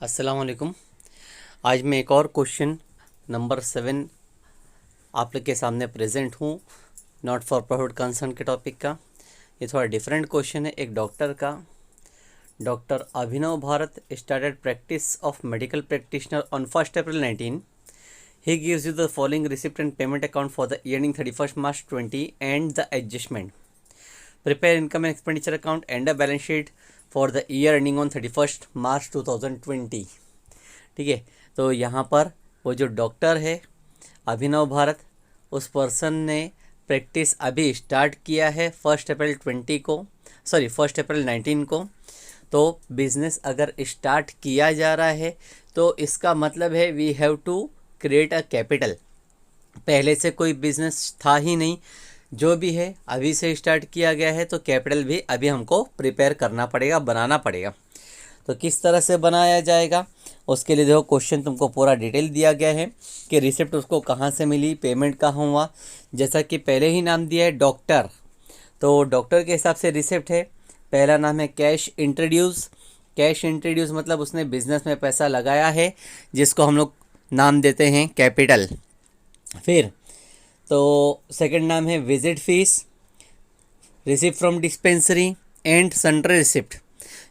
अस्सलाम वालेकुम। आज मैं एक और क्वेश्चन नंबर 7 आप लोग के सामने प्रेजेंट हूँ, नॉट फॉर प्रॉफिट कंसर्न के टॉपिक का। ये थोड़ा डिफरेंट क्वेश्चन है। एक डॉक्टर का, doctor Abhinav Bharat started practice of medical practitioner on 1 April 19। He gives you the following receipt and payment account for the year ending 31 March 20 and the adjustment. Prepare income and expenditure account and a balance sheet for the year ending on 31 March 2020। ठीक है, तो यहाँ पर वो जो doctor है अभिनव भारत, उस person ने प्रैक्टिस अभी स्टार्ट किया है 1 April 19 को। तो बिज़नेस अगर स्टार्ट किया जा रहा है तो इसका मतलब है we have to create a capital. पहले से कोई बिज़नेस था ही नहीं, जो भी है अभी से स्टार्ट किया गया है, तो कैपिटल भी अभी हमको प्रिपेयर करना पड़ेगा, बनाना पड़ेगा। तो किस तरह से बनाया जाएगा उसके लिए देखो, क्वेश्चन तुमको पूरा डिटेल दिया गया है कि रिसिप्ट उसको कहाँ से मिली, पेमेंट कहाँ हुआ। जैसा कि पहले ही नाम दिया है डॉक्टर, तो डॉक्टर के हिसाब से रिसिप्ट है। पहला नाम है कैश इंट्रोड्यूस। कैश इंट्रोड्यूस मतलब उसने बिजनेस में पैसा लगाया है, जिसको हम लोग नाम देते हैं कैपिटल। फिर तो सेकंड नाम है visit fees, receipt from dispensary and central receipt.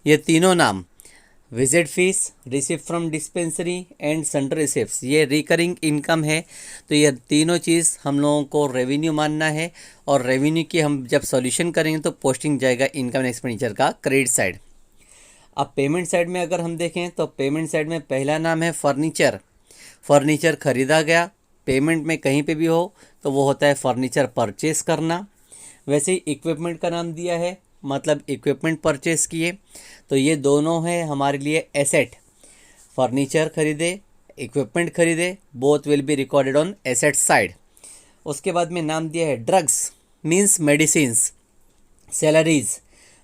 ये तीनों नाम, visit fees, receipt from dispensary and central receipts, ये रिकरिंग इनकम है। तो ये तीनों चीज़ हम लोगों को रेवेन्यू मानना है, और रेवेन्यू की हम जब सॉल्यूशन करेंगे तो पोस्टिंग जाएगा इनकम एंड एक्सपेंडिचर का क्रेडिट साइड। अब पेमेंट साइड में अगर हम देखें तो पेमेंट साइड में पहला नाम है फर्नीचर। फर्नीचर खरीदा गया, पेमेंट में कहीं पे भी हो तो वो होता है फर्नीचर परचेस करना। वैसे ही इक्विपमेंट का नाम दिया है, मतलब इक्विपमेंट परचेस किए, तो ये दोनों है हमारे लिए एसेट। फर्नीचर खरीदे, इक्विपमेंट खरीदे, both will be recorded on asset side. उसके बाद में नाम दिया है drugs, means medicines, salaries,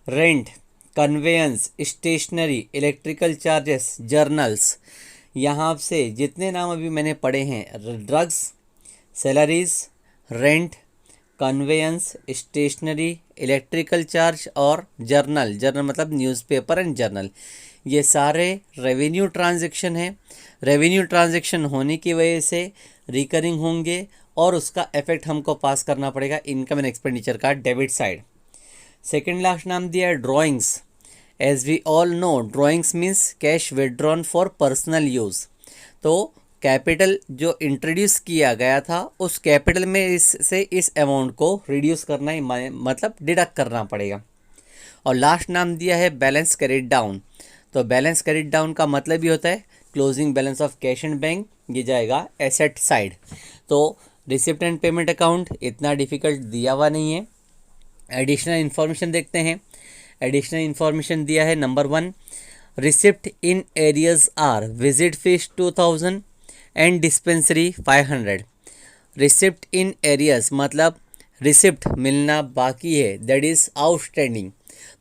rent, conveyance, stationery, electrical charges, journals. यहाँ से जितने नाम अभी मैंने पढ़े हैं, drugs, salaries, rent, conveyance, stationery, electrical charge और जर्नल। जर्नल मतलब न्यूज़पेपर एंड जर्नल, ये सारे रेवेन्यू ट्रांजैक्शन हैं। रेवेन्यू ट्रांजैक्शन होने की वजह से रिकरिंग होंगे, और उसका इफेक्ट हमको पास करना पड़ेगा इनकम एंड एक्सपेंडिचर का डेबिट साइड। सेकेंड लास्ट नाम दिया है drawings. As we all know, drawings means cash withdrawn for personal use. तो कैपिटल जो इंट्रोड्यूस किया गया था, उस कैपिटल में इससे इस अमाउंट को रिड्यूस करना ही मतलब डिडक्ट करना पड़ेगा। और लास्ट नाम दिया है बैलेंस कैरिड डाउन। तो बैलेंस कैरिड डाउन का मतलब ये होता है closing balance of cash and bank, ये जाएगा एसेट साइड। तो रिसिप्ट एंड पेमेंट अकाउंट इतना डिफिकल्ट दिया हुआ नहीं है। एडिशनल इन्फॉर्मेशन देखते हैं। एडिशनल इन्फॉर्मेशन दिया है number 1, receipt in arrears or visit fees 2000 and dispensary 500। Receipt in arrears मतलब रिसिप्ट मिलना बाकी है, दैट इज़ आउटस्टैंडिंग।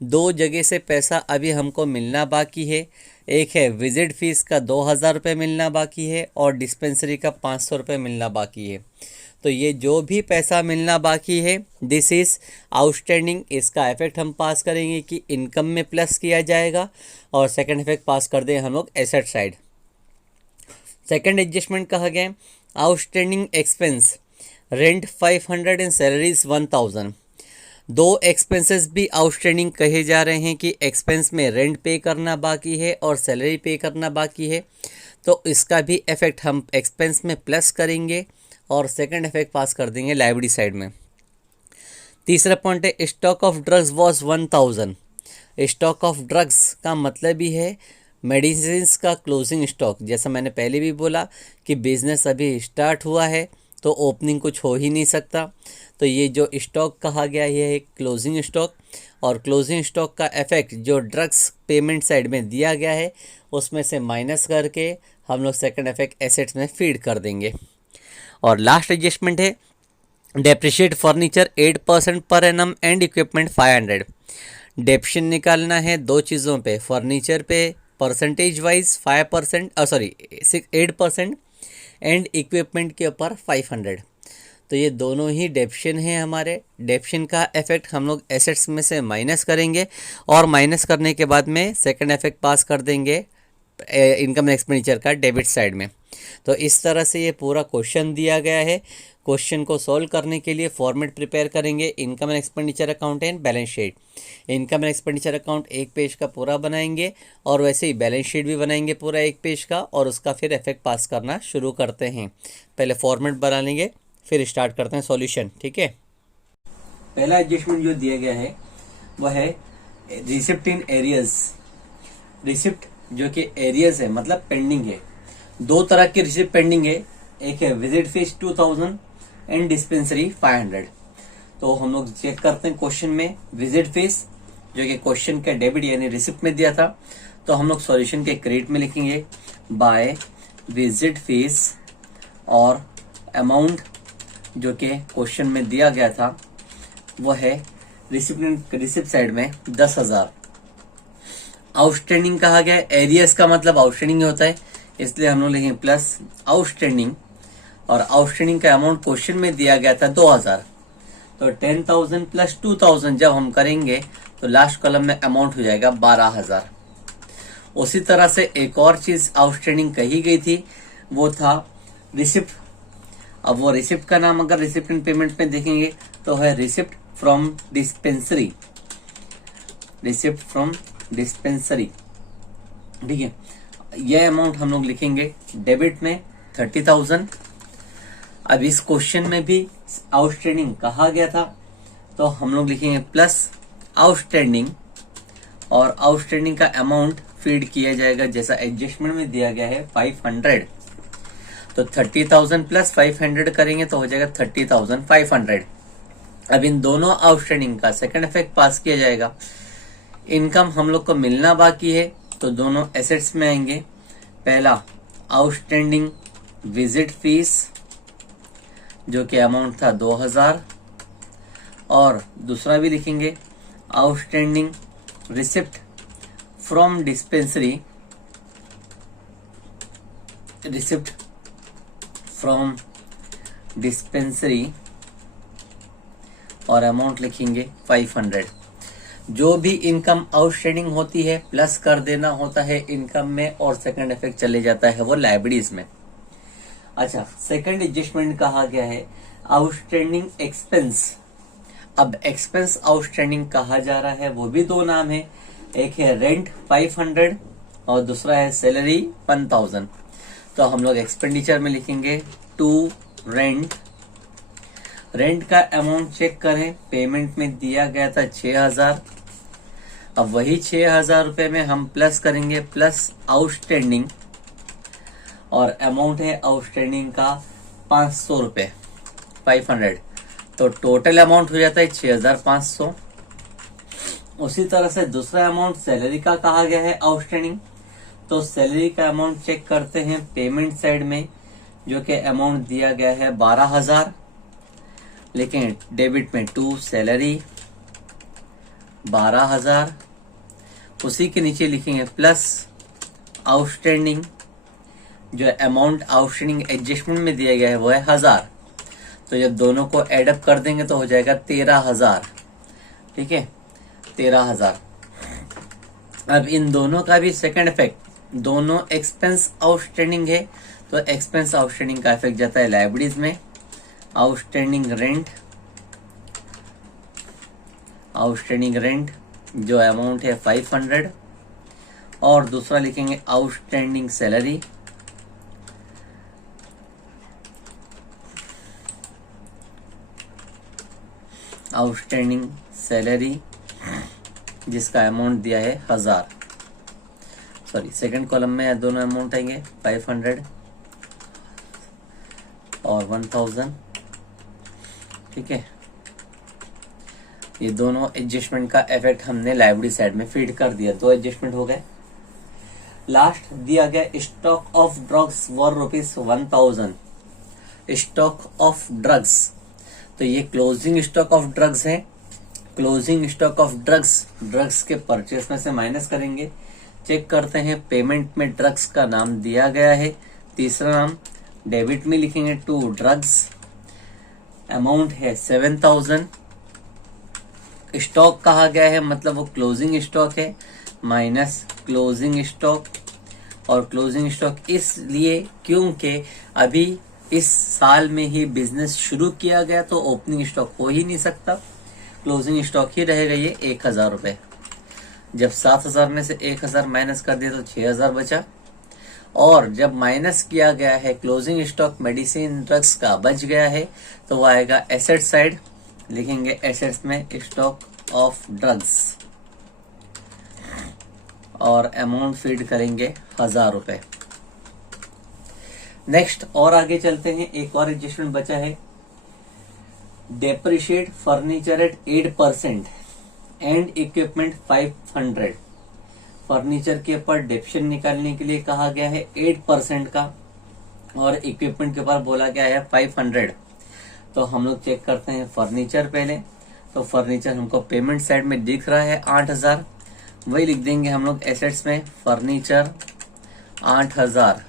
दो जगह से पैसा अभी हमको मिलना बाकी है। एक है विजिट फीस का 2000 रुपये मिलना बाकी है, और डिस्पेंसरी का 500 रुपये मिलना बाकी है। तो ये जो भी पैसा मिलना बाकी है, दिस इज़ आउटस्टैंडिंग। इसका इफेक्ट हम पास करेंगे कि इनकम में प्लस किया जाएगा, और सेकंड इफेक्ट पास कर दें हम लोग एसेट साइड। सेकंड एडजस्टमेंट कहा गया है outstanding expense, rent 500 and salaries 1000। दो एक्सपेंसेस भी आउटस्टैंडिंग कहे जा रहे हैं कि एक्सपेंस में रेंट पे करना बाकी है और सैलरी पे करना बाकी है, तो इसका भी इफेक्ट हम एक्सपेंस में प्लस करेंगे, और सेकंड इफेक्ट पास कर देंगे लाइबिलिटी साइड में। तीसरा पॉइंट है stock of drugs was 1000। Stock of drugs का मतलब ही है मेडिसिन्स का क्लोजिंग स्टॉक। जैसा मैंने पहले भी बोला कि बिज़नेस अभी स्टार्ट हुआ है, तो ओपनिंग कुछ हो ही नहीं सकता। तो ये जो स्टॉक कहा गया ये है क्लोजिंग स्टॉक, और क्लोजिंग स्टॉक का इफेक्ट जो ड्रग्स पेमेंट साइड में दिया गया है उसमें से माइनस करके हम लोग सेकंड इफेक्ट एसेट्स में फीड कर देंगे। और लास्ट एडजस्टमेंट है depreciate furniture 8% per annum and equipment 500। डेप्शन निकालना है दो चीज़ों पे, फर्नीचर पे परसेंटेज वाइज 8% एंड इक्विपमेंट के ऊपर 500। तो ये दोनों ही डेप्शन है हमारे। डेप्शन का इफेक्ट हम लोग एसेट्स में से माइनस करेंगे, और माइनस करने के बाद में सेकंड इफेक्ट पास कर देंगे इनकम एंड एक्सपेंडिचर का डेबिट साइड में। तो इस तरह से ये पूरा क्वेश्चन दिया गया है। क्वेश्चन को सॉल्व करने के लिए फॉर्मेट प्रिपेयर करेंगे, income and expenditure account and balance sheet. Income and expenditure account एक पेज का पूरा बनाएंगे और वैसे ही बैलेंस शीट भी बनाएंगे पूरा एक पेज का, और उसका फिर इफेक्ट पास करना शुरू करते हैं। पहले फॉर्मेट बना लेंगे, फिर स्टार्ट करते हैं सॉल्यूशन। ठीक है, पहला एडजस्टमेंट जो दिया गया है वह है रिसिप्ट इन एरियर्स। रिसिप्ट जो कि एरियर्स है मतलब पेंडिंग है। दो तरह की रिसिप्ट पेंडिंग है, एक है विजिट फीस 2000 एंड डिस्पेंसरी 500। तो हम लोग चेक करते हैं क्वेश्चन में विजिट फीस जो कि क्वेश्चन का डेबिट यानी रिसिप्ट में दिया था, तो हम लोग सॉल्यूशन के क्रेडिट में लिखेंगे बाय विजिट फीस, और अमाउंट जो कि क्वेश्चन में दिया गया था वो है रिसिप्ट साइड में 10,000। आउटस्टैंडिंग कहा गया है, एरियर्स का मतलब आउटस्टैंडिंग होता है, इसलिए हम लोग लिखेंगे प्लस आउटस्टैंडिंग, और आउटस्टैंडिंग का अमाउंट क्वेश्चन में दिया गया था 2000। तो 10,000 प्लस 2000 जब हम करेंगे तो लास्ट कॉलम में अमाउंट हो जाएगा 12,000। उसी तरह से एक और चीज आउटस्टैंडिंग कही गई थी, वो था रिसिप्ट। अब वो रिसिप्ट का नाम अगर रिसिप्ट इन पेमेंट में देखेंगे तो है receipt from dispensary. Receipt from dispensary, ठीक है। यह अमाउंट हम लोग लिखेंगे डेबिट में 30,000। अब इस क्वेश्चन में भी आउटस्टैंडिंग कहा गया था, तो हम लोग लिखेंगे प्लस आउटस्टैंडिंग, और आउटस्टैंडिंग का अमाउंट फीड किया जाएगा जैसा एडजस्टमेंट में दिया गया है 500। तो 30,000 प्लस 500 करेंगे तो हो जाएगा 30,500। अब इन दोनों आउटस्टैंडिंग का सेकंड इफेक्ट पास किया जाएगा। इनकम हम लोग को मिलना बाकी है, तो दोनों एसेट्स में आएंगे। पहला आउटस्टैंडिंग विजिट फीस जो कि अमाउंट था 2000, और दूसरा भी लिखेंगे outstanding receipt from dispensary, receipt from dispensary, और अमाउंट लिखेंगे 500। जो भी इनकम आउटस्टैंडिंग होती है प्लस कर देना होता है इनकम में, और सेकंड इफेक्ट चले जाता है वो लायबिलिटीज में। अच्छा, सेकंड एडजस्टमेंट कहा गया है आउटस्टैंडिंग एक्सपेंस। अब एक्सपेंस आउटस्टैंडिंग कहा जा रहा है, वो भी दो नाम है, एक है रेंट 500 और दूसरा है सैलरी 1000। तो हम लोग एक्सपेंडिचर में लिखेंगे टू रेंट। रेंट का अमाउंट चेक करें, पेमेंट में दिया गया था 6,000। अब वही 6,000 रुपए में हम प्लस करेंगे प्लस आउटस्टैंडिंग, और अमाउंट है आउटस्टैंडिंग का 500 रुपए 500। तो टोटल अमाउंट हो जाता है 6,500। उसी तरह से दूसरा अमाउंट सैलरी का कहा गया है आउटस्टैंडिंग, तो सैलरी का अमाउंट चेक करते हैं पेमेंट साइड में, जो कि अमाउंट दिया गया है 12,000। लेकिन डेबिट में टू सैलरी 12,000, उसी के नीचे लिखेंगे प्लस आउटस्टैंडिंग, जो अमाउंट आउटस्टैंडिंग एडजस्टमेंट में दिया गया है वो है 1000। तो जब दोनों को एडअप कर देंगे तो हो जाएगा 13,000। ठीक है, 13,000। अब इन दोनों का भी सेकंड इफेक्ट, दोनों एक्सपेंस आउटस्टैंडिंग है, तो एक्सपेंस आउटस्टैंडिंग का इफेक्ट जाता है लायबिलिटीज में। आउटस्टैंडिंग रेंट, आउटस्टैंडिंग रेंट जो अमाउंट है 500, और दूसरा लिखेंगे आउटस्टैंडिंग सैलरी, आउटस्टैंडिंग सैलरी जिसका अमाउंट दिया है 1000। सॉरी, सेकंड कॉलम में दोनों अमाउंट आएंगे 500 और 1000। ठीक है, ये दोनों एडजस्टमेंट का इफेक्ट हमने लायबिलिटी साइड में फीड कर दिया, दो एडजस्टमेंट हो गए। लास्ट दिया गया stock of drugs were ₹1000। Stock of drugs, तो ये क्लोजिंग स्टॉक ऑफ ड्रग्स है। क्लोजिंग स्टॉक ऑफ ड्रग्स के परचेस में से माइनस करेंगे। चेक करते हैं पेमेंट में ड्रग्स का नाम दिया गया है, तीसरा नाम डेबिट में लिखेंगे टू ड्रग्स, अमाउंट है 7000। स्टॉक कहा गया है मतलब वो क्लोजिंग स्टॉक है, माइनस क्लोजिंग स्टॉक और क्लोजिंग स्टॉक इसलिए क्योंकि अभी इस साल में ही बिजनेस शुरू किया गया, तो ओपनिंग स्टॉक हो ही नहीं सकता, क्लोजिंग स्टॉक ही रहेगा ये 1000 रुपए। जब 7000 में से 1000 माइनस कर दिया तो 6000 बचा, और जब माइनस किया गया है क्लोजिंग स्टॉक मेडिसिन ड्रग्स का बच गया है, तो वो आएगा एसेट साइड, लिखेंगे एसेट्स में स्टॉक ऑफ ड्रग्स और अमाउंट फीड करेंगे 1000 रुपए। नेक्स्ट और आगे चलते हैं, एक और एडजस्टमेंट बचा है, depreciate furniture at 8% and equipment 500। Furniture के ऊपर डेप्शन निकालने के लिए कहा गया है 8% का, और इक्विपमेंट के ऊपर बोला गया है 500। तो हम लोग चेक करते हैं फर्नीचर पहले। तो फर्नीचर हमको पेमेंट साइड में दिख रहा है 8000, वही लिख देंगे हम लोग एसेट्स में, फर्नीचर 8000।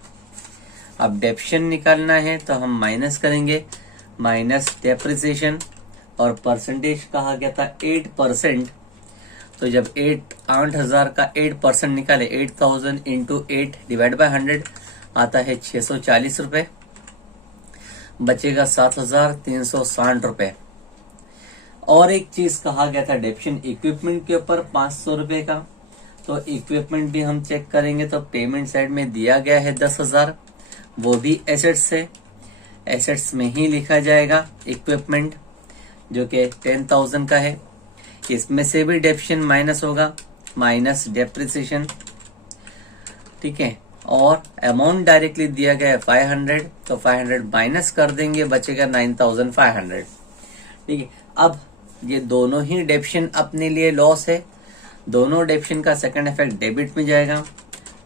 अब डेप्शन निकालना है तो हम माइनस करेंगे, माइनस डेप्रिसिएशन, और परसेंटेज कहा गया था 8%। तो जब 8000 का 8% निकाले, 8000 इंटू 8 डिवाइड बाय 100 आता है 640 रुपए, बचेगा 7360 रुपए। और एक चीज कहा गया था डेप्शन इक्विपमेंट के ऊपर 500 रुपए का, तो इक्विपमेंट भी हम चेक करेंगे तो पेमेंट साइड में दिया गया है 10,000, वो भी एसेट्स से, एसेट्स में ही लिखा जाएगा इक्विपमेंट जो कि 10,000 का है। इसमें से भी डेप्शन माइनस होगा, माइनस डेप्रिसिएशन, ठीक है। और अमाउंट डायरेक्टली दिया गया है 500, तो 500 माइनस कर देंगे, बचेगा 9500, ठीक है। अब ये दोनों ही डेप्शन अपने लिए लॉस है, दोनों डेप्शन का सेकंड इफेक्ट डेबिट में जाएगा।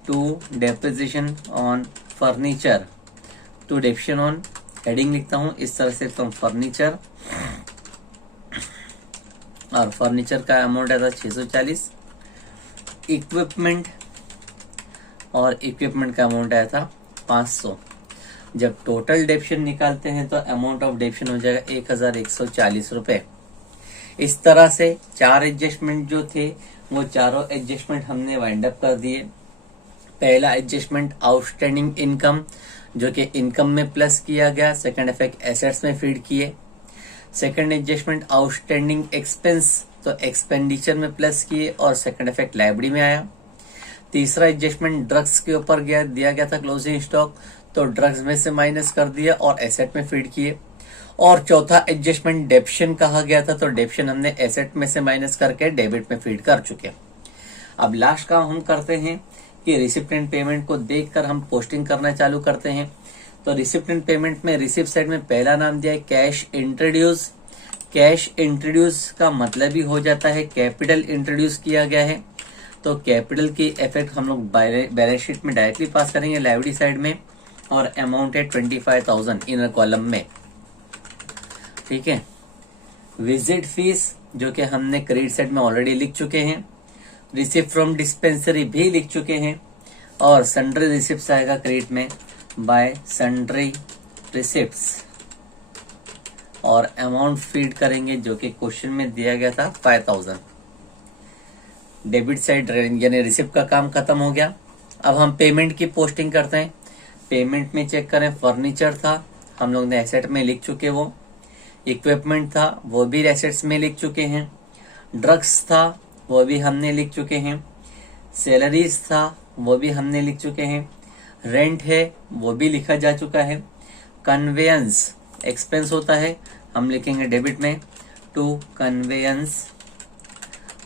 To depreciation on furniture, to depreciation on, heading लिखता हूं इस तरह से, तो फर्नीचर, और फर्नीचर का अमाउंट है था 640, इक्विपमेंट, और इक्विपमेंट का अमाउंट आया था 500। जब टोटल डेप्शन निकालते हैं तो अमाउंट ऑफ डेप्शन हो जाएगा 1140 रुपए। इस तरह से चार एडजस्टमेंट जो थे वो चारों एडजस्टमेंट हमने वाइंड अप कर दिए। पहला एडजस्टमेंट आउटस्टैंडिंग इनकम, जो कि इनकम में प्लस किया गया, सेकंड इफेक्ट एसेट्स में फीड किए। सेकंड एडजस्टमेंट आउटस्टैंडिंग एक्सपेंस, तो एक्सपेंडिचर में प्लस किए और सेकंड इफेक्ट लाइब्रेरी में आया। तीसरा एडजस्टमेंट ड्रग्स के ऊपर दिया गया था क्लोजिंग स्टॉक, तो ड्रग्स में से माइनस कर दिया और एसेट में फीड किए। और चौथा एडजस्टमेंट डेप्शन कहा गया था, तो डेप्शन हमने एसेट में से माइनस करके डेबिट में फीड कर चुके। अब लास्ट काम हम करते हैं कि रिसिप्ट एंड पेमेंट को देखकर हम पोस्टिंग करना चालू करते हैं। तो रिसिप्ट एंड पेमेंट में रिसिप्ट साइड में पहला नाम दिया है कैश इंट्रोड्यूस। कैश इंट्रोड्यूस का मतलब ही हो जाता है कैपिटल इंट्रोड्यूस किया गया है, तो कैपिटल की इफेक्ट हम लोग बैलेंस शीट में डायरेक्टली पास करेंगे लायबिलिटी साइड में, और अमाउंट है 25,000 इनर कॉलम में, ठीक है। विजिट फीस जो कि हमने क्रेडिट साइड में ऑलरेडी लिख चुके हैं, रिसिप्ट फ्रॉम डिस्पेंसरी भी लिख चुके हैं, और सन्ड्री रिसिप्ट आएगा क्रेडिट में बाय सन्ड्री रिसिप्ट्स, और अमाउंट फीड करेंगे जो कि क्वेश्चन में दिया गया था 5000। डेबिट साइड यानी रिसिप्ट का काम खत्म हो गया। अब हम पेमेंट की पोस्टिंग करते हैं। पेमेंट में चेक करें, फर्नीचर था हम लोग ने एसेट में लिख चुके, वो इक्विपमेंट था वो भी एसेट्स में लिख चुके हैं, ड्रग्स था वो भी हमने लिख चुके हैं, सैलरीज था वो भी हमने लिख चुके हैं, रेंट है वो भी लिखा जा चुका है, कन्वेयंस एक्सपेंस होता है हम लिखेंगे डेबिट में टू कन्वेयंस,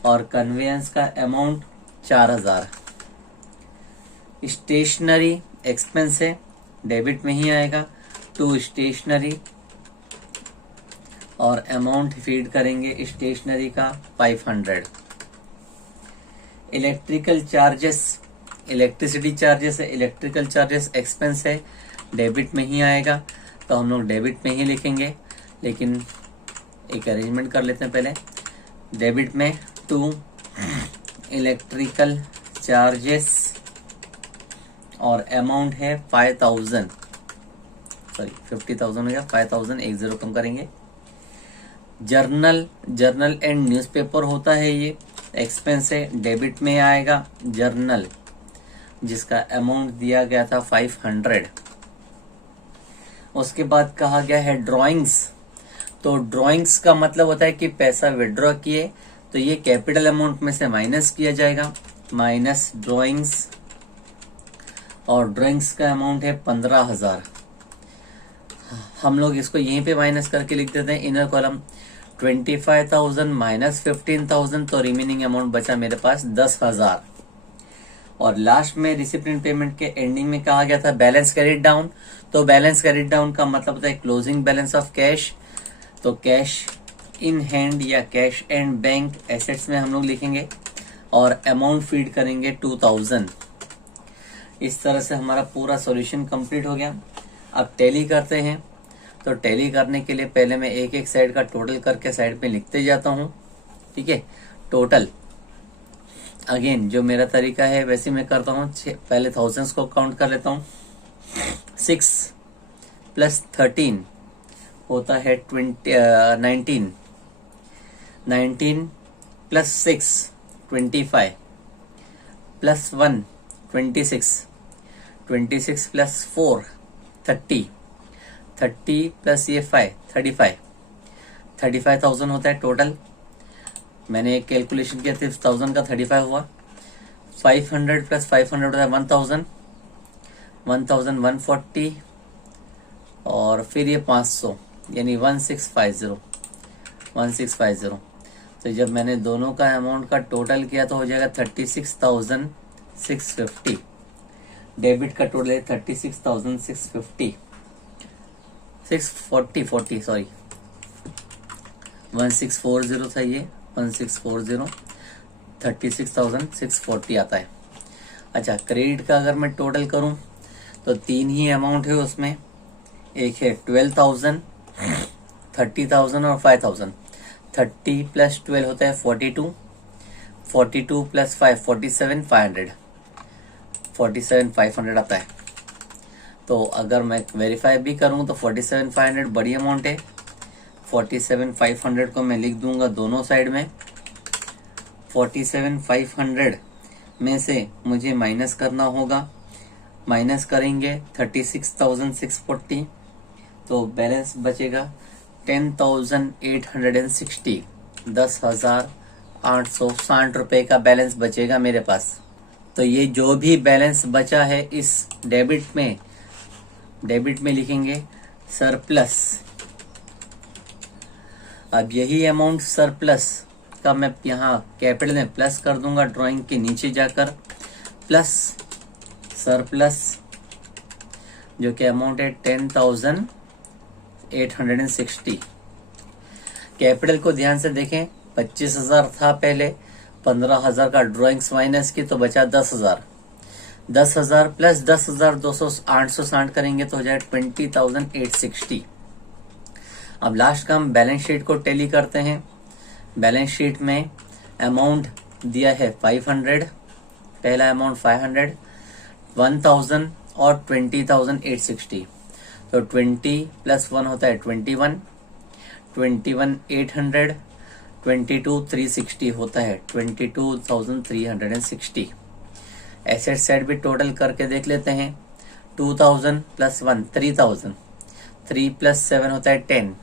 और कन्वेयंस का अमाउंट 4000। स्टेशनरी एक्सपेंस है डेबिट में ही आएगा टू स्टेशनरी, और अमाउंट फीड करेंगे स्टेशनरी का 500। इलेक्ट्रिकल चार्जेस, इलेक्ट्रिसिटी चार्जेस है, इलेक्ट्रिकल चार्जेस एक्सपेंस है डेबिट में ही आएगा, तो हम लोग डेबिट में ही लिखेंगे। लेकिन एक अरेंजमेंट कर लेते हैं पहले, डेबिट में टू इलेक्ट्रिकल चार्जेस, और अमाउंट है 5000, सॉरी 50,000 हो गया, 5000 एक जीरो कम करेंगे। जर्नल एंड न्यूज़पेपर होता है, ये एक्सपेंस है डेबिट में आएगा जर्नल, जिसका अमाउंट दिया गया था 500। उसके बाद कहा गया है ड्राइंग्स। तो ड्राइंग्स का मतलब होता है कि पैसा विड्रॉ किए तो ये कैपिटल अमाउंट में से माइनस किया जाएगा, माइनस ड्राइंग्स, और ड्राइंग्स का अमाउंट है 15,000। हम लोग इसको यहीं पे माइनस करके लिख देते हैं इनर कॉलम, 25,000 माइनस 15,000, तो रिमेनिंग अमाउंट बचा मेरे पास 10,000। और लास्ट में रिसिप्टेंट पेमेंट के एंडिंग में कहा गया था बैलेंस कैरिड डाउन। तो बैलेंस कैरिड डाउन का मतलब होता है क्लोजिंग बैलेंस ऑफ कैश। तो कैश इन हैंड या कैश एंड बैंक एसेट्स में हम लोग लिखेंगे और अमाउंट फीड करेंगे 2000। इस तरह से हमारा पूरा सॉल्यूशन कंप्लीट हो गया। अब टैली करते हैं। तो टैली करने के लिए पहले मैं एक एक साइड का टोटल करके साइड पे लिखते जाता हूँ। ठीक है, टोटल अगेन जो मेरा तरीका है वैसे मैं करता हूँ। पहले थाउजेंड्स को काउंट कर लेता हूँ। 6 प्लस 13 होता है 19, 19 प्लस 6 25 प्लस 1 26, 26 प्लस 4 30, 30 प्लस ये 5 35, 35,000 होता है टोटल। मैंने एक कैलकुलेशन किया था 1000 का 35 हुआ। 500 प्लस 500 होता है 1000, 1000 140 और फिर ये 500 यानी 1650, 1650। तो जब मैंने दोनों का अमाउंट का टोटल किया तो हो जाएगा 36,650। डेबिट का टोटल है 36,650, 640 सॉरी 1640 था ये, 1640, 36,640 आता है। अच्छा, क्रेडिट का अगर मैं टोटल करूं तो 3 ही अमाउंट है उसमें। एक है 12,000, 30,000 और 5,000। 30 प्लस 12 होता है 42, 42 प्लस 5 47,500, 47,500 आता है। तो अगर मैं वेरीफाई भी करूं तो 47,500 बड़ी अमाउंट है। 47,500 को मैं लिख दूंगा दोनों साइड में। 47,500 में से मुझे माइनस करना होगा, माइनस करेंगे 36,640, तो बैलेंस बचेगा 10,860, 10,860 रुपए का बैलेंस बचेगा मेरे पास। तो ये जो भी बैलेंस बचा है इस डेबिट में लिखेंगे सरप्लस। अब यही अमाउंट सरप्लस का मैं यहाँ कैपिटल में प्लस कर दूंगा ड्राइंग के नीचे जाकर, प्लस सरप्लस जो कि अमाउंट है 10,860। कैपिटल को ध्यान से देखें, 25,000 था पहले, 15,000 का ड्राइंग्स माइनस की तो बचा 10,000। 10,000 प्लस 10,860 करेंगे तो हो जाए 20,860। अब लास्ट का हम बैलेंस शीट को टैली करते हैं। बैलेंस शीट में अमाउंट दिया है 500, पहला अमाउंट 500, 1,000 और 20,860। तो 20 प्लस 1 होता है 21, 21,800, 22,360 होता है 22,360। एसेट साइड भी टोटल करके देख लेते हैं। 2,000 प्लस 1 3,000, 3 प्लस 7 होता है 10,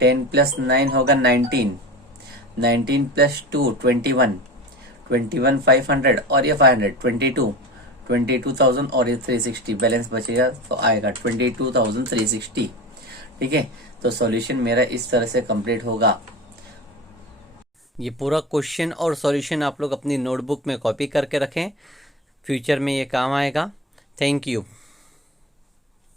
10 प्लस 9 होगा 19, 19 प्लस 2 21, 21,500 और ये 500 22,000 और ये 360। बैलेंस बचेगा तो आएगा 22,360। ठीक है, तो सॉल्यूशन मेरा इस तरह से कंप्लीट होगा। ये पूरा क्वेश्चन और सॉल्यूशन आप लोग अपनी नोटबुक में कॉपी करके रखें, फ्यूचर में ये काम आएगा। Thank you.